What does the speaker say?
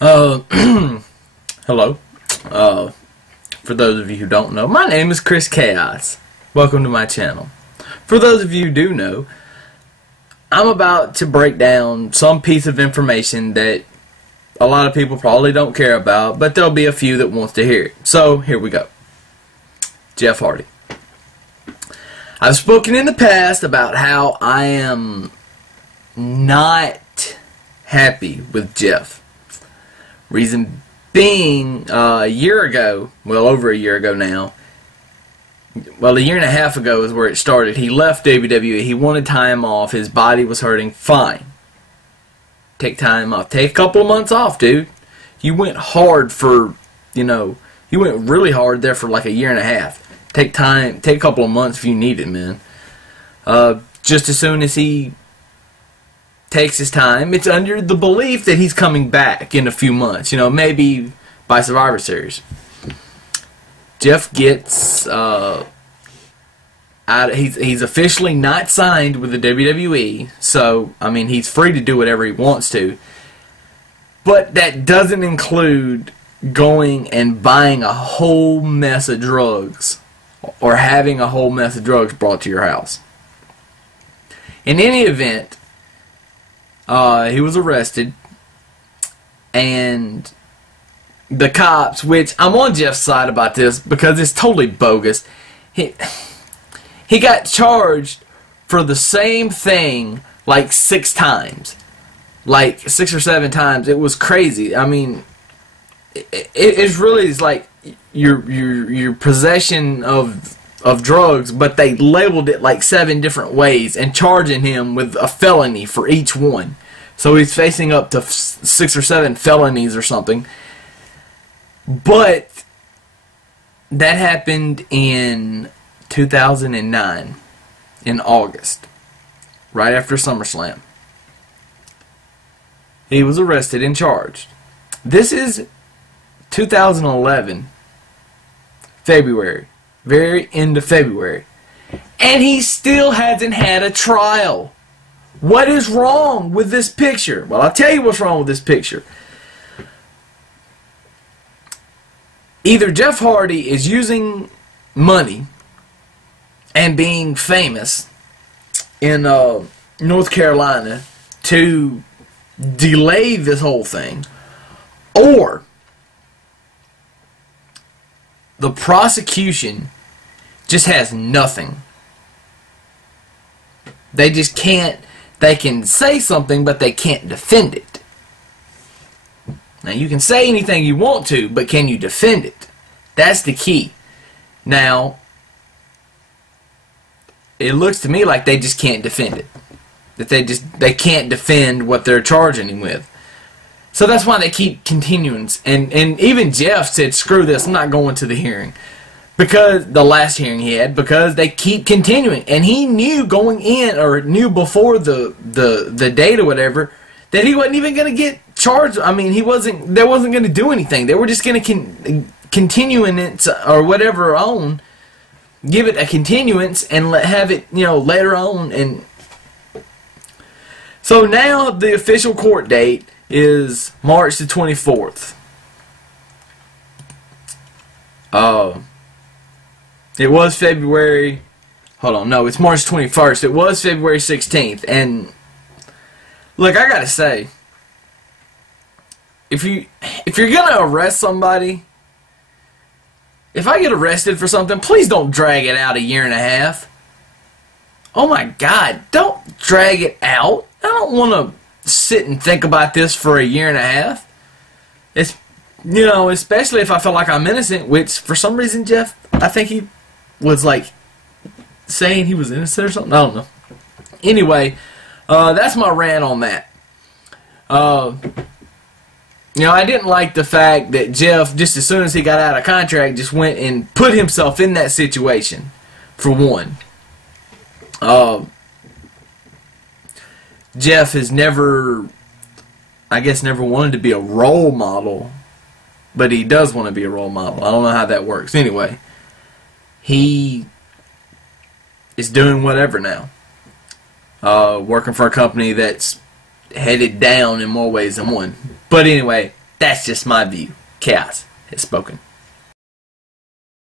Hello. For those of you who don't know, my name is Chris Chaos. Welcome to my channel. For those of you who do know, I'm about to break down some piece of information that a lot of people probably don't care about, but there'll be a few that wants to hear it. So, here we go. Jeff Hardy. I've spoken in the past about how I am not happy with Jeff. Reason being, a year ago, well, over a year ago now, well, a year and a half ago is where it started. He left WWE. He wanted time off. His body was hurting. Fine. Take time off. Take a couple of months off, dude. You went hard for, you went really hard there for like a year and a half. Take time, take a couple of months if you need it, man. Just as soon as he takes his time, it's under the belief that he's coming back in a few months. Maybe by Survivor Series. Jeff gets he's officially not signed with the WWE, so I mean he's free to do whatever he wants to. But that doesn't include going and buying a whole mess of drugs or having a whole mess of drugs brought to your house. In any event, he was arrested, and the cops, which I'm on Jeff's side about this because it's totally bogus. He got charged for the same thing like 6 times. Like 6 or 7 times. It was crazy. I mean, it's really like your possession of drugs, but they labeled it like 7 different ways and charging him with a felony for each one. So he's facing up to 6 or 7 felonies or something. But that happened in 2009, in August, right after SummerSlam. He was arrested and charged. This is 2011, February, very end of February, and he still hasn't had a trial. What is wrong with this picture? Well, I'll tell you what's wrong with this picture. Either Jeff Hardy is using money and being famous in North Carolina to delay this whole thing, or the prosecution just has nothing. They just can't. They can say something, but they can't defend it. Now, you can say anything you want to, but can you defend it? That's the key. Now, it looks to me like they just can't defend it. That they can't defend what they're charging him with. So that's why they keep continuing. And even Jeff said, screw this, I'm not going to the hearing. Because the last hearing he had, because they keep continuing. And he knew going in, or knew before the date or whatever, that he wasn't even going to get charged. I mean, they wasn't going to do anything. They were just going to continue in it, or whatever on, give it a continuance and have it, later on. And so now the official court date is March the 24th. It was February. Hold on, no, it's March 21st. It was February 16th, and look, I gotta say, if you're gonna arrest somebody, if I get arrested for something, please don't drag it out a year and a half. Oh my God, don't drag it out. I don't want to sit and think about this for a year and a half. It's, especially if I feel like I'm innocent, which for some reason, Jeff, I think he was like saying he was innocent or something. I don't know. Anyway, that's my rant on that. I didn't like the fact that Jeff, just as soon as he got out of contract, just went and put himself in that situation, for one. Jeff has never wanted to be a role model, but he does want to be a role model. I don't know how that works. Anyway, he is doing whatever now. Working for a company that's headed down in more ways than one. But anyway, that's just my view. Chaos has spoken.